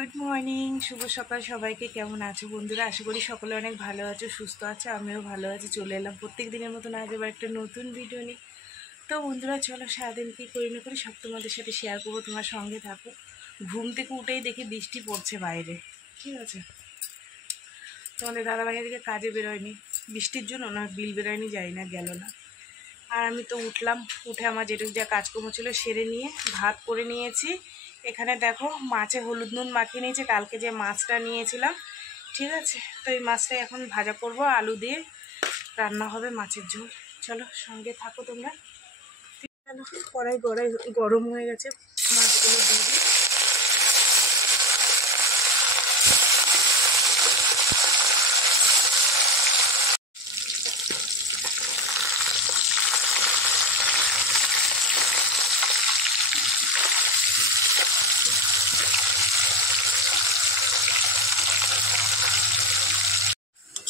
Good morning, শুভ সকাল সবাইকে। কেমন আছো বন্ধুরা? আশা করি সকলে অনেক ভালো আছো, সুস্থ আছো। আমিও ভালো আছি। চলে এলাম প্রত্যেক দিনের মতন আজ এবার একটা নতুন ভিডিও নিয়ে। তো বন্ধুরা চলো সারাদিন কী করি না করি সব তোমাদের সাথে শেয়ার করবো, তোমার সঙ্গে থাকো। ঘুম থেকে উঠেই দেখি বৃষ্টি পড়ছে বাইরে, ঠিক আছে। তোমাদের দাদাভাই এদিকে কাজে বেরোয়নি বৃষ্টির জন্য, না বিল বেরোয়নি, যাই না, গেল না। আর আমি তো উঠলাম, উঠে আমার যেটুকু যা কাজকর্ম ছিল সেরে নিয়ে ভাত করে নিয়েছি। এখানে দেখো মাছে হলুদ নুন মাখিয়ে নিয়েছি, কালকে যে মাছটা নিয়েছিলাম, ঠিক আছে। তো এই মাছটা এখন ভাজা করব, আলু দিয়ে রান্না হবে মাছের ঝোল। চলো সঙ্গে থাকো তোমরা। চলো কড়াই গরম হয়ে গেছে, মাছগুলো দিয়ে দিই।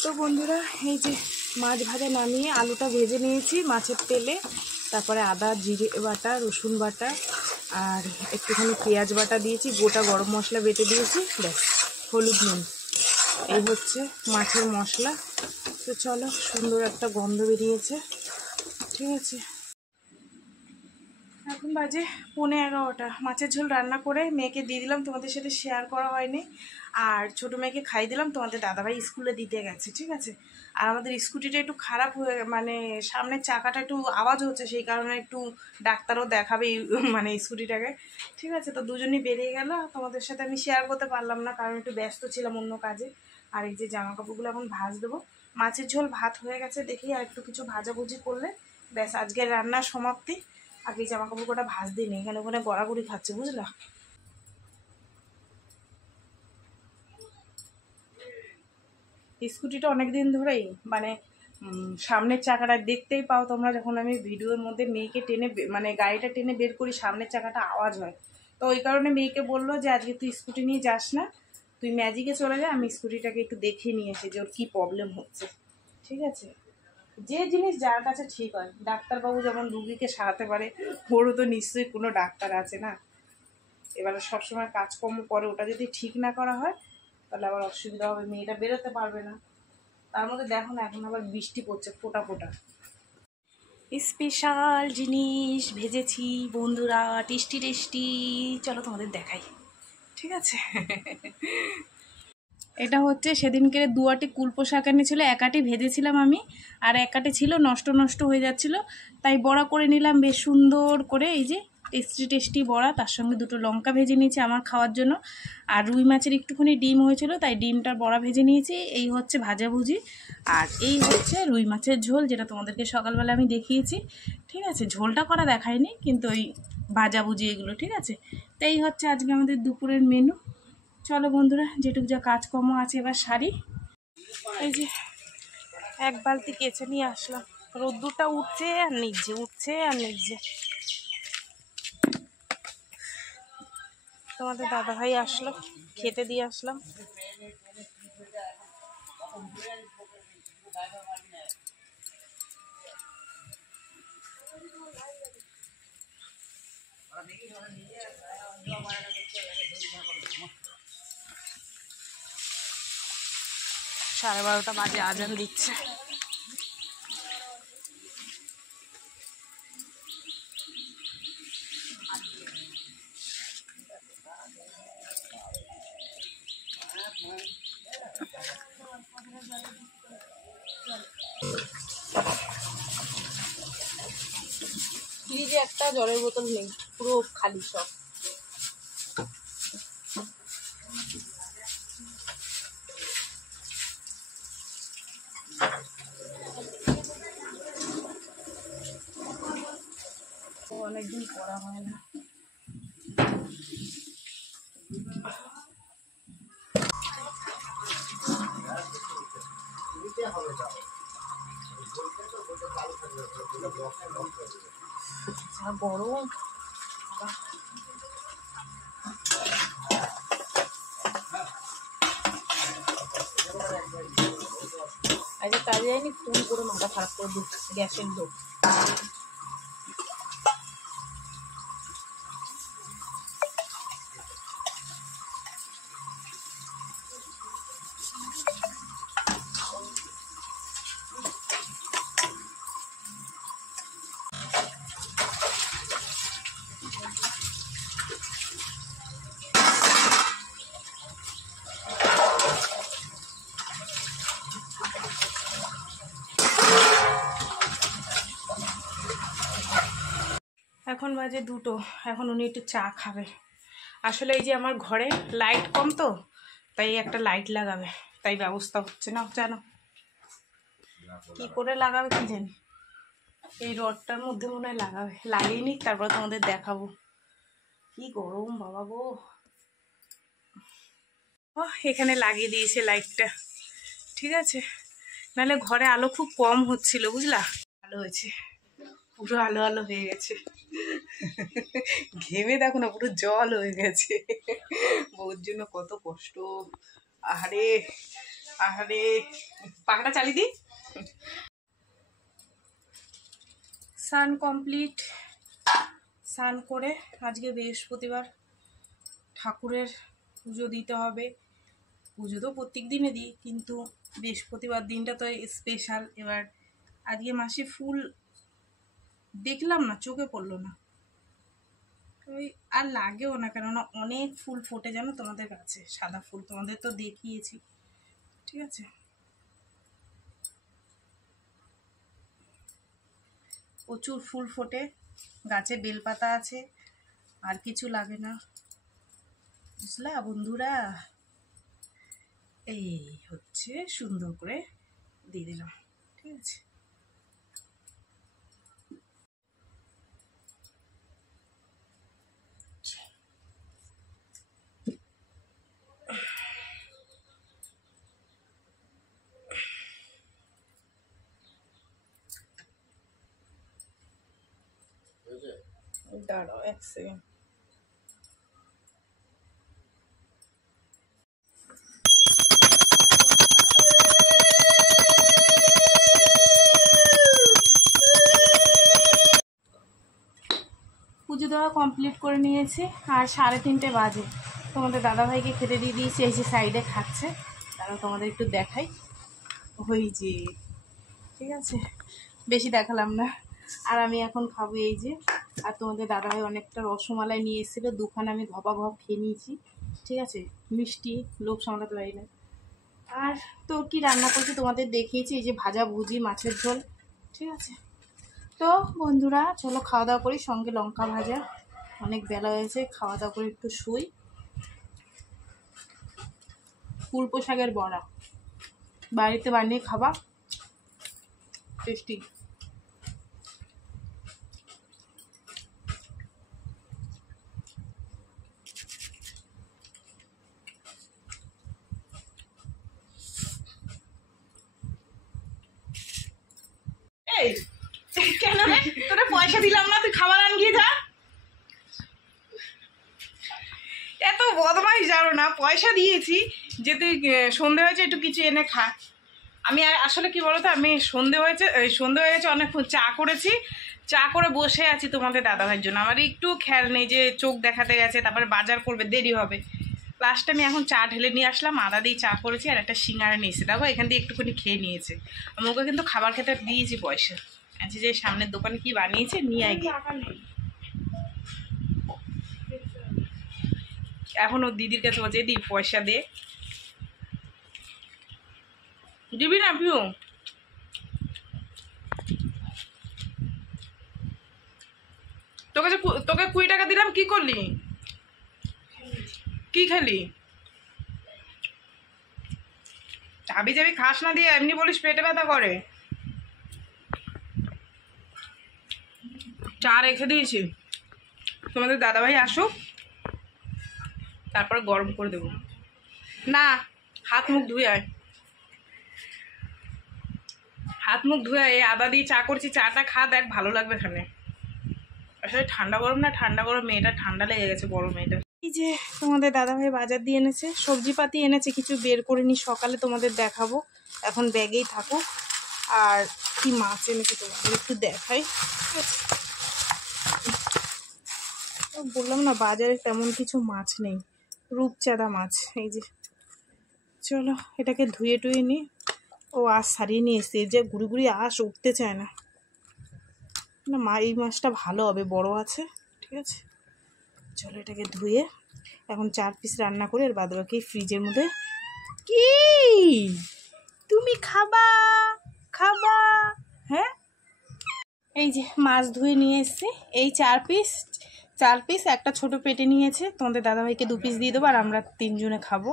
তো বন্ধুরা এই যে মাছ ভাজা নামিয়ে আলুটা ভেজে নিয়েছি মাছের তেলে, তারপরে আদা জিরে বাটা, রসুন বাটা আর একটুখানি পেঁয়াজ বাটা দিয়েছি, গোটা গরম মশলা বেটে দিয়েছি, ব্যাস হলুদ নুন, এই হচ্ছে মাছের মশলা। তো চলো, সুন্দর একটা গন্ধ বেরিয়েছে, ঠিক আছে। এখন বাজে 11:30। মাছের ঝোল রান্না করে মেয়েকে দিয়ে দিলাম, তোমাদের সাথে শেয়ার করা হয়নি। আর ছোটো মেয়েকে খাই দিলাম, তোমাদের দাদাভাই স্কুলে দিতে গেছে, ঠিক আছে। আর আমাদের স্কুটিটা একটু খারাপ হয়ে, মানে সামনের চাকাটা একটু আওয়াজ হচ্ছে, সেই কারণে একটু ডাক্তারও দেখাবে মানে স্কুটিটাকে, ঠিক আছে। তো দুজনেই বেরিয়ে গেল, তোমাদের সাথে আমি শেয়ার করতে পারলাম না কারণ একটু ব্যস্ত ছিলাম অন্য কাজে। আর এই যে জামা কাপড়গুলো এখন ভাজ দেবো। মাছের ঝোল ভাত হয়ে গেছে, দেখি আর একটু কিছু ভাজাভুজি করলে ব্যাস আজকের রান্নার সমাপ্তি। আগে জামা কাপড় কটা ভাজ দিই নি, এখানে ওখানে গড়াগড়ি খাচ্ছে, বুঝলা। স্কুটিটা অনেক দিন ধরেই মানে সামনের চাকাটা দেখতেই পাও তোমরা, যখন আমি ভিডিওর মধ্যে মেয়েকে টেনে মানে গাড়িটা টেনে বের করি সামনের চাকাটা আওয়াজ হয়। তো ওই কারণে মেয়েকে বললো যে আজকে তুই স্কুটি নিয়ে যাস না, তুই ম্যাজিকে চলে যা, আমি স্কুটিটাকে একটু দেখিয়ে নিয়ে এসে যে ওর কী প্রবলেম হচ্ছে, ঠিক আছে। যে জিনিস যার কাছে ঠিক হয়, ডাক্তারবাবু যেমন রুগীকে সারাতে পারে, ওরও তো নিশ্চয়ই কোনো ডাক্তার আছে না। এবারে সবসময় কাজকর্ম করে ওটা যদি ঠিক না করা হয় তাহলে আবার অসুবিধা হবে, মেয়েটা বেরোতে পারবে না। তার মধ্যে দেখো না এখন আবার বৃষ্টি পড়ছে ফোটা ফোটা। স্পেশাল জিনিস ভেজেছি বন্ধুরা, টেস্টি টেস্টি, চলো তোমাদের দেখাই, ঠিক আছে। এটা হচ্ছে সেদিনকে দুয়াটি কুলপো শাক এনেছিল, একাটি ভেজেছিলাম আমি, আর একাটি ছিল নষ্ট নষ্ট হয়ে যাচ্ছিল, তাই বড়া করে নিলাম বেশ সুন্দর করে, এই যে টেস্টি টেস্টি বড়া। তার সঙ্গে দুটো লঙ্কা ভেজে নিয়েছি আমার খাওয়ার জন্য, আর রুই মাছের একটুখানি ডিম হয়েছিল তাই ডিমটার বড়া ভেজে নিয়েছি। এই হচ্ছে ভাজাভুজি, আর এই হচ্ছে রুই মাছের ঝোল, যেটা তোমাদেরকে সকালবেলা আমি দেখিয়েছি, ঠিক আছে। ঝোলটা করা দেখায়নি, কিন্তু ওই ভাজাভুজি এগুলো, ঠিক আছে। তো এই হচ্ছে আজকে আমাদের দুপুরের মেনু। চলো বন্ধুরা, যেটুকু যা কাজকর্ম আছে এবার সারি। এই যে এক বালতি কেচে নিয়ে আসলাম, রোদ্দুরটা উঠছে আর নিচ্ছে, উঠছে আর নিচ্ছে। তোমাদের দাদাভাই আসলো, খেতে দিয়ে আসলাম। সাড়ে 12টা বাজে, আজান দিচ্ছে। ফ্রিজে একটা জলের বোতল নেই, পুরো খালি সব। অনেকদিন পড়া হয় না। গরম আজকে কাজে যায়নি, ফোন করে মাথা খারাপ করে দিচ্ছে গ্যাসের লোক। বাজে 2টো, এখন উনি একটু চা খাবে। আসলে এই যে আমার ঘরে লাইট কম তো, তাই একটা লাইট লাগাবে, তাই ব্যবস্থা হচ্ছে না। জানো কি করে লাগাবে কি জানি, এই রডটার মধ্যে মনে হয় লাগাবে। লাগিয়ে নিক, তারপর তোমাদের দেখাবো। কি গরম বাবা গো। ও এখানে লাগিয়ে দিয়েছে লাইটটা, ঠিক আছে, নাহলে ঘরে আলো খুব কম হচ্ছিল, বুঝলা। ভালো হয়েছে, পুরো আলো আলো হয়ে গেছে। ঘেমে দেখো না, পুরো জল হয়ে গেছে। বউর জন্য কত কষ্ট। আহারে আহারে, পাখাটা চালিয়ে দিই। স্নান কমপ্লিট। স্নান করে আজকে বৃহস্পতিবার, ঠাকুরের পুজো দিতে হবে। পুজো তো প্রত্যেক দিনে দিই, কিন্তু বৃহস্পতিবার দিনটা তো স্পেশাল। এবার আজকে মাসি ফুল দেখলাম না, চোখে পড়লো না, ওই আর লাগেও না, কেননা অনেক ফুল ফোটে জানো তোমাদের কাছে, সাদা ফুল তোমাদের তো দেখিয়েছি, ঠিক আছে। প্রচুর ফুল ফোটে, গাছে বেলপাতা আছে, আর কিছু লাগে না, বুঝলা বন্ধুরা। এই হচ্ছে, সুন্দর করে দিয়ে দিলাম, ঠিক আছে। দাঁড়াও 1 সেকেন্ড। পুজো দেওয়া কমপ্লিট করে নিয়েছি, আর 3:30 বাজে। তোমাদের দাদাভাইকে খেতে দিয়ে দিয়েছি, এই যে সাইডে খাচ্ছে, তারপর তোমাদের একটু দেখাই। ওই যে, ঠিক আছে, বেশি দেখালাম না। আর আমি এখন খাবো এই যে। আর তোমাদের দাদাভাই অনেকটা রসমালাই নিয়ে এসেছিলো, 2খানা আমি ঘপা ঘপ খেয়ে নিয়েছি, ঠিক আছে। মিষ্টি লোভ সামলাতে পারি না। আর তো কি রান্না করছি তোমাদের দেখিয়েছি, এই যে ভাজা ভুজি, মাছের ঝোল, ঠিক আছে। তো বন্ধুরা চলো খাওয়া দাওয়া করি, সঙ্গে লঙ্কা ভাজা। অনেক বেলা হয়েছে, খাওয়া দাওয়া করে একটু শুই। কুলপো শাকের বড়া বাড়িতে বানিয়ে খাবা, টেস্টি। এই কেন রে, তোরা পয়সা দিলাম না, তুই খাবার আন গিয়ে যা। এত বদমাইশ জানো না, পয়সা দিয়েছি যে তুই সন্ধে হয়েছে একটু কিছু এনে খা। আমি আসলে কি বলতো, আমি সন্ধে হয়ে গেছে অনেকক্ষণ, চা করেছি, চা করে বসে আছি তোমাদের দাদাভাইয়ের জন্য। আমার একটু খেয়াল নেই যে চোখ দেখাতে গেছে, তারপরে বাজার করবে, দেরি হবে। লাস্টে আমি এখন চা ঢেলে নিয়ে আসলাম, আদা দিয়ে চা করেছি, আর একটা সিঙ্গারা নিয়েছি, দেখো এখান দিয়ে একটুখানি খেয়ে নিয়েছে। আমি ওকে কিন্তু খাবার খেতে দিয়েছি পয়সা, আচ্ছা যে সামনের দোকানে কি বানিয়েছে নিয়ে গিয়ে। এখন ওর দিদির কাছে বলছে, দি পয়সা দে, দিবি না পিউ? তোকে 20 টাকা দিলাম, কি করলি, কি খেলি? চাবি চাবি খাস না, দিয়ে এমনি বলিস পেটে ব্যথা করে। চা রেখে দিয়েছি, তোমাদের দাদাভাই আসুক তারপর গরম করে দেবো। না, হাত মুখ ধুয়ে আয়, হাত মুখ ধুয়ে আয়। আদা দিয়ে চা করছি, চাটা খা, দেখ ভালো লাগবে এখানে। আসলে ঠান্ডা গরম না, ঠান্ডা গরম, মেয়েটা ঠান্ডা লেগে গেছে, বড় মেয়েটা। এই যে তোমাদের দাদাভাই বাজার দিয়ে এনেছে, সবজিপাতি এনেছে, কিছু বের করে নি, সকালে তোমাদের দেখাবো, এখন ব্যাগেই থাকো। আর কি মাছ এনেছে তোমাদের একটু দেখাই, ঠিক আছে। বললাম না বাজারে তেমন কিছু মাছ নেই, রূপচাঁদা মাছ, এই যে। চলো এটাকে ধুয়ে টুয়ে নিই। ও আঁশ সারিয়ে নিয়ে এসছে, যে ঘুরি ঘুরি আঁশ উঠতে চায় না। না মা, এই মাছটা ভালো হবে, বড় আছে, ঠিক আছে। চলো এটাকে ধুয়ে এখন 4 পিস রান্না করে, আর বাদ বাকি ফ্রিজের মধ্যে। কি তুমি খাবা খাবা? হ্যাঁ এই যে মাছ ধুয়ে নিয়ে এসেছি, এই 4 পিস একটা ছোট পেটে নিয়েছে, তোমাদের দাদাভাইকে 2 পিস দিয়ে দেবো আর আমরা 3 জনে খাবো।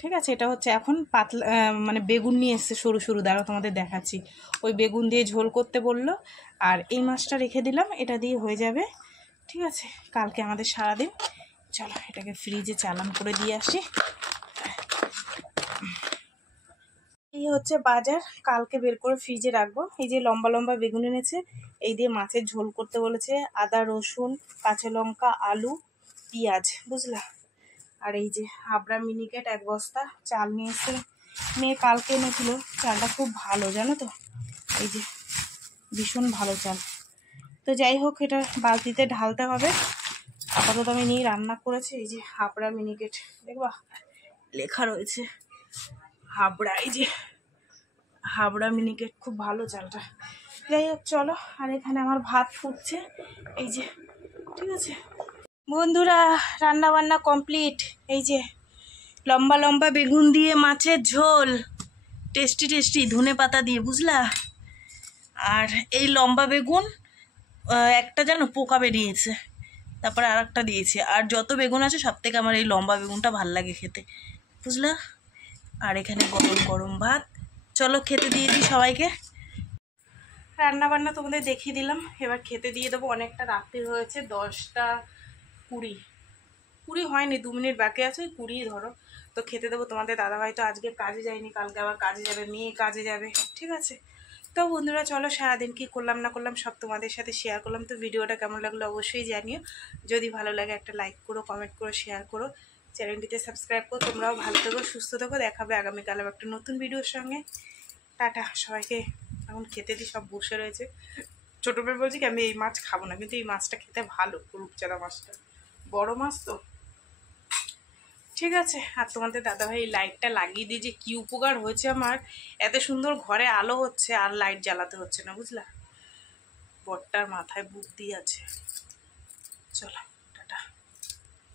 ঠিক আছে, এটা হচ্ছে এখন পাতলা মানে বেগুন নিয়ে এসছে সরু সরু, দাঁড়াও তোমাদের দেখাচ্ছি। ওই বেগুন দিয়ে ঝোল করতে বললো, আর এই মাছটা রেখে দিলাম, এটা দিয়ে হয়ে যাবে। ঠিক আছে, কালকে আমাদের সারাদিন। চলো এটাকে ফ্রিজে চালান করে দিয়ে আসি। এই হচ্ছে বাজার, কালকে বের করে ফ্রিজে রাখবো। এই যে লম্বা লম্বা বেগুন এনেছে, এই দিয়ে মাছের ঝোল করতে বলেছে। আদা, রসুন, কাঁচা লঙ্কা, আলু, পেঁয়াজ, বুঝলা। আর এই যে হাবড়া মিনিকেট 1 বস্তা চাল নিয়ে এসে মেয়ে কালকে এনেছিল। চালটা খুব ভালো জানো তো, এই যে ভীষণ ভালো চাল। তো যাই হোক, এটা বালতিতে ঢালতে হবে। আপাতত আমি নিয়ে রান্না করেছি। এই যে হাবড়া মিনিকেট, দেখবা লেখা রয়েছে হাবড়া, এই যে হাবড়া মিনিকেট, খুব ভালো চালটা। যাই হোক চলো, আর এখানে আমার ভাত ফুটছে, এই যে। ঠিক আছে বন্ধুরা, রান্না বান্না কমপ্লিট। এই যে লম্বা লম্বা বেগুন দিয়ে মাছের ঝোল, টেস্টি টেস্টি, ধনে পাতা দিয়ে, বুঝলা। আর এই লম্বা বেগুন একটা যেন পোকা বেরিয়েছে, তারপরে আর একটা দিয়েছে। আর যত বেগুন আছে সব থেকে আমার এই লম্বা বেগুনটা ভাল লাগে খেতে, বুঝলা। আর এখানে গরম গরম ভাত। চলো খেতে দিয়ে দিই সবাইকে। রান্না বান্না তোমাদের দেখিয়ে দিলাম, এবার খেতে দিয়ে দেবো। অনেকটা রাত্রি হয়েছে, 10টা 20 হয়নি, 2 মিনিট বাকি আছে, 20 ধরো। তো খেতে দেবো। তোমাদের দাদাভাই তো আজকে কাজে যায়নি, কালকে আবার কাজে যাবে, মেয়ে কাজে যাবে। ঠিক আছে, তো বন্ধুরা চলো, সারাদিন কী করলাম না করলাম সব তোমাদের সাথে শেয়ার করলাম। তো ভিডিওটা কেমন লাগলো অবশ্যই জানিও। যদি ভালো লাগে একটা লাইক করো, কমেন্ট করো, শেয়ার করো, চ্যানেলটিতে সাবস্ক্রাইব করো। তোমরাও ভালো থেকো, সুস্থ থেকো। দেখাবে আগামীকাল আবার একটা নতুন ভিডিওর সঙ্গে। টাটা সবাইকে। এখন খেতে দিই, সব বসে রয়েছে। ছোটো মেয়ে বলছি কি আমি এই মাছ খাবো না, কিন্তু এই মাছটা খেতে ভালো, রূপচাঁদা মাছটা, বড় মাছ তো। ঠিক আছে, আর তোমাদের দাদাভাই এই লাইটটা লাগিয়ে দিয়ে যে কী উপকার হয়েছে আমার। এত সুন্দর ঘরে আলো হচ্ছে আর লাইট জ্বালাতে হচ্ছে না, বুঝলা। বরটার মাথায় বুদ্ধি আছে। চলো।